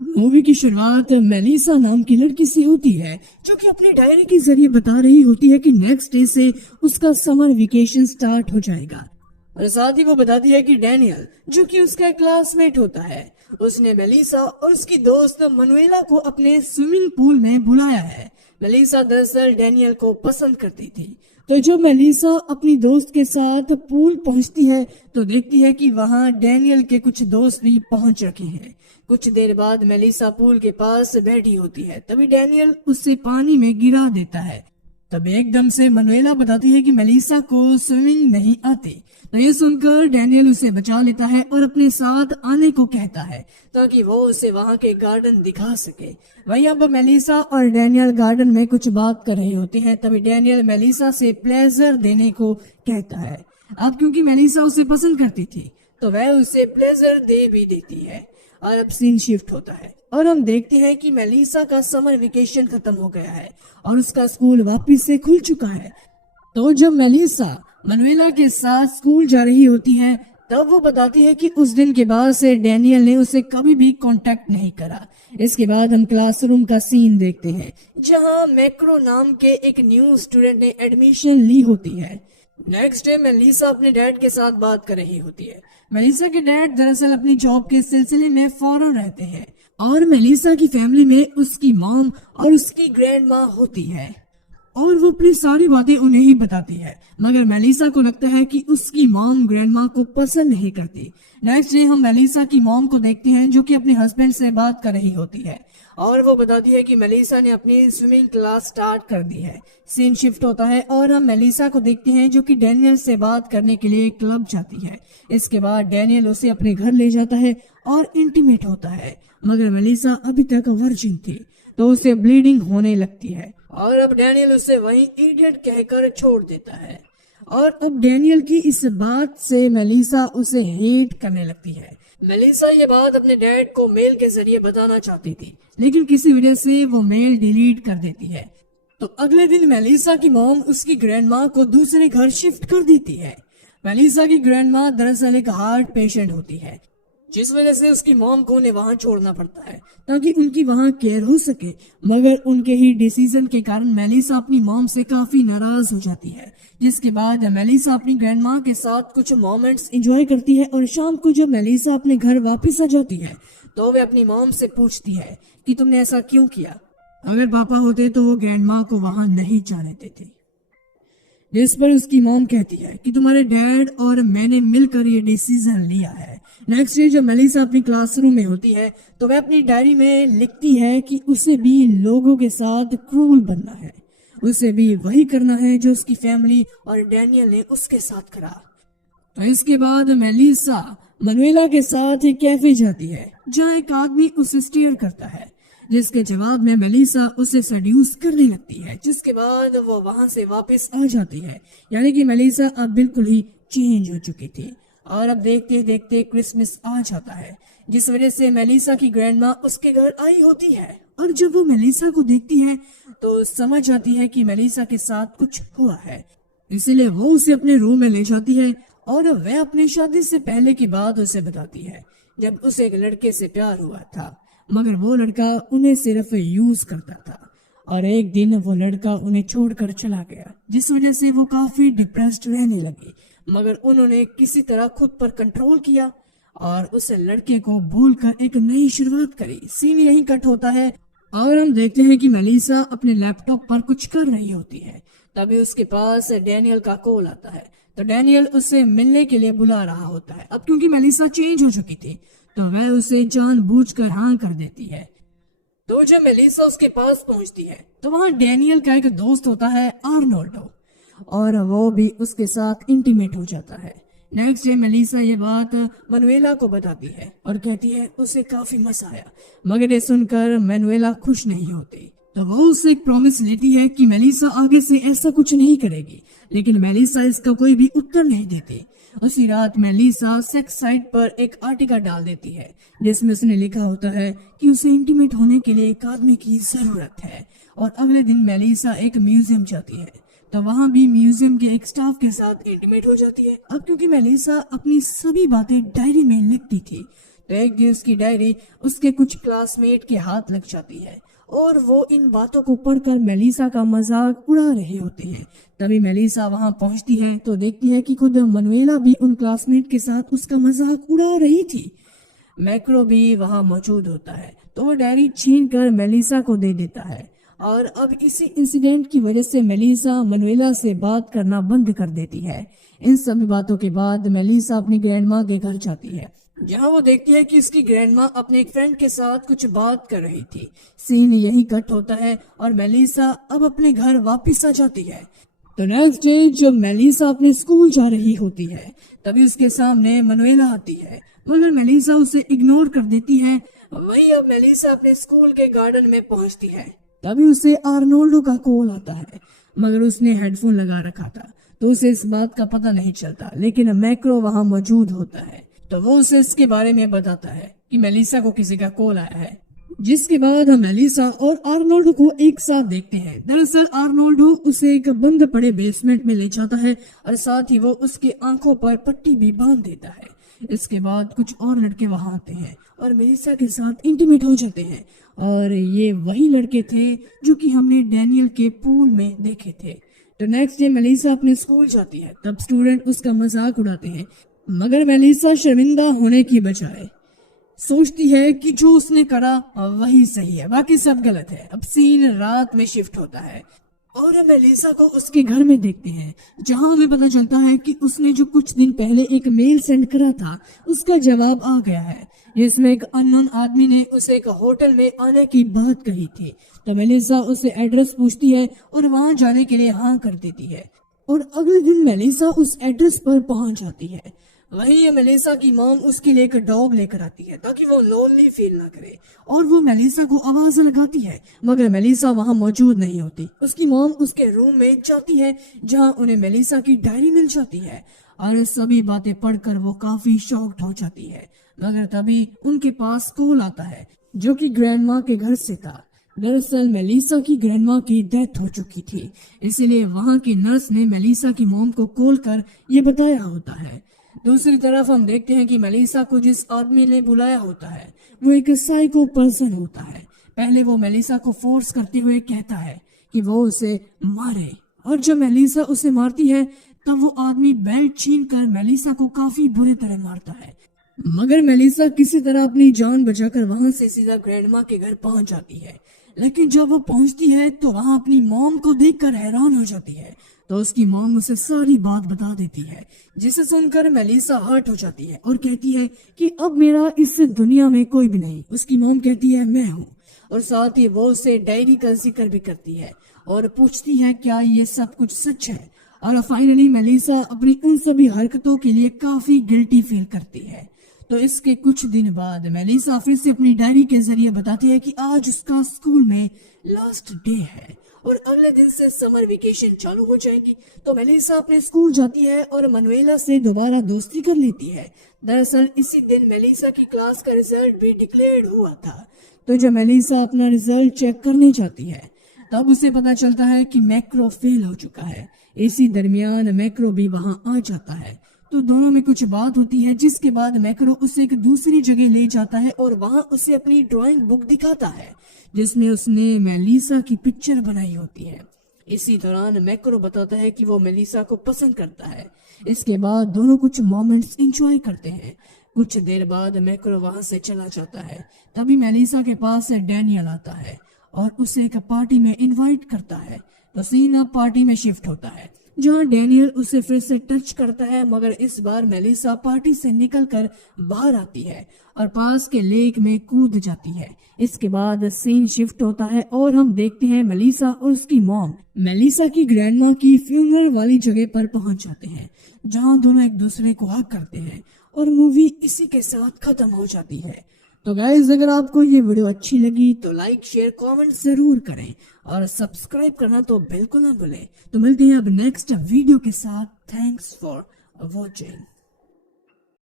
Movie की शुरुआत Melissa नाम की लड़की से होती है, जो कि अपनी डायरी के जरिए बता रही होती है कि नेक्स्ट डे से उसका समर वेकेशन स्टार्ट हो जाएगा। और साथ ही वो बताती है कि डैनियल, जो कि उसका क्लासमेट होता है, उसने मेलिसा और उसकी दोस्त मनुएला को अपने स्विमिंग पूल में बुलाया है। मेलिसा दरअसल डैनियल को पसंद करती थी। तो जब मेलिसा अपनी दोस्त के साथ पूल पहुंचती है तो देखती है कि वहां डैनियल के कुछ दोस्त भी पहुंच रखे हैं। कुछ देर बाद मेलिसा पूल के पास बैठी होती है, तभी डैनियल उससे पानी में गिरा देता है। तब एकदम से मनुएला बताती है कि मेलिसा को स्विमिंग नहीं आती। तो ये सुनकर डैनियल उसे बचा लेता है और अपने साथ आने को कहता है ताकि वो उसे वहां के गार्डन दिखा सके। वहीं अब मेलिसा और डैनियल गार्डन में कुछ बात कर रहे होते हैं। तभी डैनियल मेलिसा से प्लेजर देने को कहता है। अब क्योंकि मेलिसा उसे पसंद करती थी तो वह उसे प्लेजर दे भी देती है। और अब सीन शिफ्ट होता है और हम देखते हैं कि मेलिसा का समर वेकेशन खत्म हो गया है और उसका स्कूल वापस से खुल चुका है। तो जब मेलिसा मनुएला के साथ स्कूल जा रही होती है तब वो बताती है कि उस दिन के बाद से डैनियल ने उसे कभी भी कांटेक्ट नहीं करा। इसके बाद हम क्लासरूम का सीन देखते हैं, जहां मैक्रो नाम के एक न्यू स्टूडेंट ने एडमिशन ली होती है। नेक्स्ट डे मेलिसा अपने डैड के साथ बात कर रही होती है। मेलिसा के डैड दरअसल अपनी जॉब के सिलसिले में फॉरेन रहते हैं और मेलिसा की फैमिली में उसकी मॉम और उसकी ग्रैंड माँ होती है और वो अपनी सारी बातें उन्हें ही बताती है। मगर मेलिसा को लगता है कि उसकी मॉम ग्रैंड माँ को पसंद नहीं करती। नेक्स्ट डे हम मेलिसा की मॉम को देखते हैं, जो कि अपने हस्बैंड से बात कर रही होती है और वो बताती है कि मेलिसा ने अपनी स्विमिंग क्लास स्टार्ट कर दी है। सीन शिफ्ट होता है और हम मेलिसा को देखते हैं, जो कि डैनियल से बात करने के लिए क्लब जाती है। इसके बाद डैनियल उसे अपने घर ले जाता है और इंटीमेट होता है। मगर मेलिसा अभी तक वर्जिन थी तो उसे ब्लीडिंग होने लगती है और अब डैनियल उसे वहीं इडियट कहकर छोड़ देता है। और अब डैनियल की इस बात से मेलिसा उसे हेट करने लगती है। मेलिसा ये बात अपने डैड को मेल के जरिए बताना चाहती थी, लेकिन किसी वजह से वो मेल डिलीट कर देती है। तो अगले दिन मेलिसा की मॉम उसकी ग्रैंडमा को दूसरे घर शिफ्ट कर देती है। मेलिसा की ग्रैंडमा दरअसल एक हार्ट पेशेंट होती है, जिस वजह से उसकी मॉम को उन्हें वहां छोड़ना पड़ता है ताकि उनकी वहां केयर हो सके। मगर उनके ही डिसीजन के कारण मेलिसा अपनी मॉम से काफी नाराज हो जाती है। जिसके बाद मेलिसा अपनी ग्रैंडमा के साथ कुछ मोमेंट्स एंजॉय करती है और शाम को जब मेलिसा अपने घर वापस आ जाती है तो वे अपनी मॉम से पूछती है कि तुमने ऐसा क्यों किया। अगर पापा होते तो वो ग्रैंडमा को वहां नहीं जाने देते। जिस पर उसकी मॉम कहती है कि तुम्हारे डैड और मैंने मिलकर ये डिसीजन लिया है। नेक्स्ट डे जब मेलिसा अपनी क्लासरूम में होती है तो वह अपनी डायरी में लिखती है कि उसे भी लोगों के साथ क्रूल बनना है, उसे भी वही करना है जो उसकी फैमिली और डैनियल ने उसके साथ करा। तो इसके बाद मेलिसा मनुएला के साथ एक कैफे जाती है, जहाँ एक आदमी उसे स्टेयर करता है, जिसके जवाब में मेलिसा उसे सेड्यूस करने लगती है। जिसके बाद वो वहां से वापस आ जाती है, यानी कि मेलिसा अब बिल्कुल ही चेंज हो चुकी थी। और अब देखते देखते क्रिसमस आ जाता है, जिस वजह से मेलिसा की ग्रैंडमा उसके घर आई होती है। और जब वो मेलिसा को देखती है तो समझ जाती है कि मेलिसा के साथ कुछ हुआ है, इसीलिए वो उसे अपने रूम में ले जाती है और वह अपनी शादी से पहले की बात उसे बताती है, जब उसे एक लड़के से प्यार हुआ था, मगर वो लड़का उन्हें सिर्फ यूज करता था और एक दिन वो लड़का उन्हें छोड़कर चला गया, जिस वजह से वो काफी डिप्रेस्ड रहने लगी। मगर उन्होंने किसी तरह खुद पर कंट्रोल किया और उस लड़के को भूलकर एक नई शुरुआत करी। सीन यहीं कट होता है और हम देखते हैं कि मेलिसा अपने लैपटॉप पर कुछ कर रही होती है। तभी उसके पास डैनियल का कॉल आता है, तो डैनियल उससे मिलने के लिए बुला रहा होता है। अब क्योंकि मेलिसा चेंज हो चुकी थी तो वह उसे जानबूझकर हाँ कर देती है। तो जब मेलिसा उसके पास पहुंचती है तो वहां डैनियल का एक दोस्त होता है, आर्नोल्डो, और वो भी उसके साथ इंटीमेट हो जाता है। नेक्स्ट डे मेलिसा ये बात मनुएला को बताती है और कहती है उसे काफी मजा आया। मगर ये सुनकर मनुएला खुश नहीं होती, तो वो उससे एक प्रॉमिस लेती है कि मेलिसा आगे से ऐसा कुछ नहीं करेगी। लेकिन मेलिसा इसका कोई भी उत्तर नहीं देती। उसी रात मेलिसा सेक्स साइट पर एक आर्टिकल डाल देती है, जिसमें उसने लिखा होता है कि उसे इंटीमेट होने के लिए एक आदमी की जरूरत है। और अगले दिन मेलिसा एक म्यूजियम जाती है, तो वहां भी म्यूजियम के एक स्टाफ के साथ इंटीमेट हो जाती है। अब क्योंकि मेलिसा अपनी सभी बातें डायरी में लिखती थी तो एक दिन उसकी डायरी उसके कुछ क्लासमेट के हाथ लग जाती है और वो इन बातों को पढ़कर मेलिसा का मजाक उड़ा रहे होते हैं। तभी मेलिसा वहां पहुंचती है तो देखती है कि खुद मनुएला भी उन क्लासमेट के साथ उसका मजाक उड़ा रही थी। मैक्रो भी वहां मौजूद होता है तो वो डायरी छीन कर मेलिसा को दे देता है और अब इसी इंसिडेंट की वजह से मेलिसा मनुएला से बात करना बंद कर देती है। इन सभी बातों के बाद मेलिसा अपनी ग्रैंडमा के घर जाती है जहां वो देखती है कि उसकी ग्रैंडमा अपने एक फ्रेंड के साथ कुछ बात कर रही थी। सीन यही कट होता है और मेलिसा अब अपने घर वापस आ जाती है। तो नेक्स्ट डे जब मेलिसा अपने स्कूल जा रही होती है तभी उसके सामने मनुएला आती है मगर मेलिसा उसे इग्नोर कर देती है। वही अब मेलिसा अपने स्कूल के गार्डन में पहुंचती है तभी उसे आर्नोल्डो का कॉल आता है मगर उसने हेडफोन लगा रखा था तो उसे इस बात का पता नहीं चलता, लेकिन मैक्रो वहां मौजूद होता है तो वो उसे इसके बारे में बताता है कि मेलिसा को किसी का कॉल आया है। जिसके बाद हम मेलिसा और आर्नोल्डो को एक साथ देखते हैं। दरअसल आर्नोल्डो उसे एक बंद पड़े बेसमेंट में ले जाता है और साथ ही वो उसकी आंखों पर पट्टी भी बांध देता है। इसके बाद कुछ और लड़के वहां आते हैं और मेलिसा के साथ इंटीमेट हो जाते हैं और ये वही लड़के थे जो कि हमने डैनियल के पूल में देखे थे। तो नेक्स्ट डे मेलिसा अपने स्कूल जाती है तब स्टूडेंट उसका मजाक उड़ाते हैं मगर मेलिसा शर्मिंदा होने की बजाय सोचती है कि जो उसने करा वही सही है, बाकी सब गलत है। अब सीन रात में शिफ्ट होता है और हम मेलिसा को उसके घर में देखते हैं जहां हमें पता चलता है कि उसने जो कुछ दिन पहले एक मेल सेंड करा था उसका जवाब आ गया है जिसमें एक अननोन आदमी ने उसे एक होटल में आने की बात कही थी। तो मेलिसा उसे एड्रेस पूछती है और वहां जाने के लिए हाँ कर देती है और अगले दिन मेलिसा उस एड्रेस पर पहुंच जाती है। वहीं मेलिसा की मॉम उसके लिए एक डॉग लेकर आती है ताकि वो लोनली फील ना करे और वो मेलिसा को आवाज लगाती है मगर मेलिसा वहां मौजूद नहीं होती। उसकी मॉम उसके रूम में जाती है जहां उन्हें मेलिसा की डायरी मिल जाती है और सभी बातें पढ़कर वो काफी शॉक्ड हो जाती है मगर तभी उनके पास कॉल आता है जो कि ग्रैंडमा के घर से था। दरअसल मेलिसा की ग्रैंडमा की डेथ हो चुकी थी इसलिए वहां की नर्स ने मेलिसा की मॉम को कॉल कर ये बताया होता है। दूसरी तरफ हम देखते हैं कि मेलिसा को जिस आदमी ने बुलाया होता है वो एक साइको पर्सन होता है। पहले वो मेलिसा को फोर्स करते हुए कहता है कि वो उसे मारे और जब मेलिसा उसे मारती है तब वो आदमी बेल्ट छीन कर मेलिसा को काफी बुरी तरह मारता है मगर मेलिसा किसी तरह अपनी जान बचाकर वहां से सीधा ग्रैंडमा के घर पहुंच जाती है। लेकिन जब वो पहुंचती है तो वहां अपनी मॉम को देखकर हैरान हो जाती है तो उसकी मॉम उसे सारी बात बता देती है जिसे सुनकर मेलिसा हर्ट हो जाती है और कहती है कि अब मेरा इस दुनिया में कोई भी नहीं। उसकी मॉम कहती है मैं हूँ और साथ ही वो उसे डायरी का जिक्र भी करती है और पूछती है क्या ये सब कुछ सच है। और फाइनली मेलिसा अपनी उन सभी हरकतों के लिए काफी गिल्टी फील करती है। तो इसके कुछ दिन बाद मेलिसा फिर से अपनी डायरी के जरिए बताती है कि आज उसका स्कूल में लास्ट डे है और अगले दिन से समर वेकेशन चालू हो जाएगी। तो मेलिसा अपने स्कूल जाती है और मनुएला से दोबारा दोस्ती कर लेती है। दरअसल इसी दिन मेलिसा की क्लास का रिजल्ट भी डिक्लेयर हुआ था। तो जब मेलिसा अपना रिजल्ट चेक करने जाती है तब उसे पता चलता है कि मैक्रो फेल हो चुका है। इसी दरमियान मैक्रो भी वहां आ जाता है तो दोनों में कुछ बात होती है जिसके बाद मैक्रो उसे एक दूसरी जगह ले जाता है और वहां उसे अपनी ड्राइंग बुक दिखाता है जिसमें उसने मेलिसा की पिक्चर बनाई होती है। इसी दौरान मैक्रो बताता है कि वो मेलिसा को पसंद करता है। इसके बाद दोनों कुछ मोमेंट्स एंजॉय करते हैं। कुछ देर बाद मैक्रो वहां से चला जाता है। तभी मेलिसा के पास डैनियल आता है और उसे एक पार्टी में इनवाइट करता है। तो सीन अब पार्टी में शिफ्ट होता है जहां डैनियल उसे फिर से टच करता है मगर इस बार मेलिसा पार्टी से निकलकर बाहर आती है और पास के लेक में कूद जाती है। इसके बाद सीन शिफ्ट होता है और हम देखते हैं मेलिसा और उसकी मॉम मेलिसा की ग्रैंडमा की फ्यूनरल वाली जगह पर पहुंच जाते हैं जहां दोनों एक दूसरे को हग करते हैं और मूवी इसी के साथ खत्म हो जाती है। तो गाइस अगर आपको ये वीडियो अच्छी लगी तो लाइक शेयर कमेंट जरूर करें और सब्सक्राइब करना तो बिल्कुल ना भूलें। तो मिलते हैं अब नेक्स्ट वीडियो के साथ। Thanks for watching.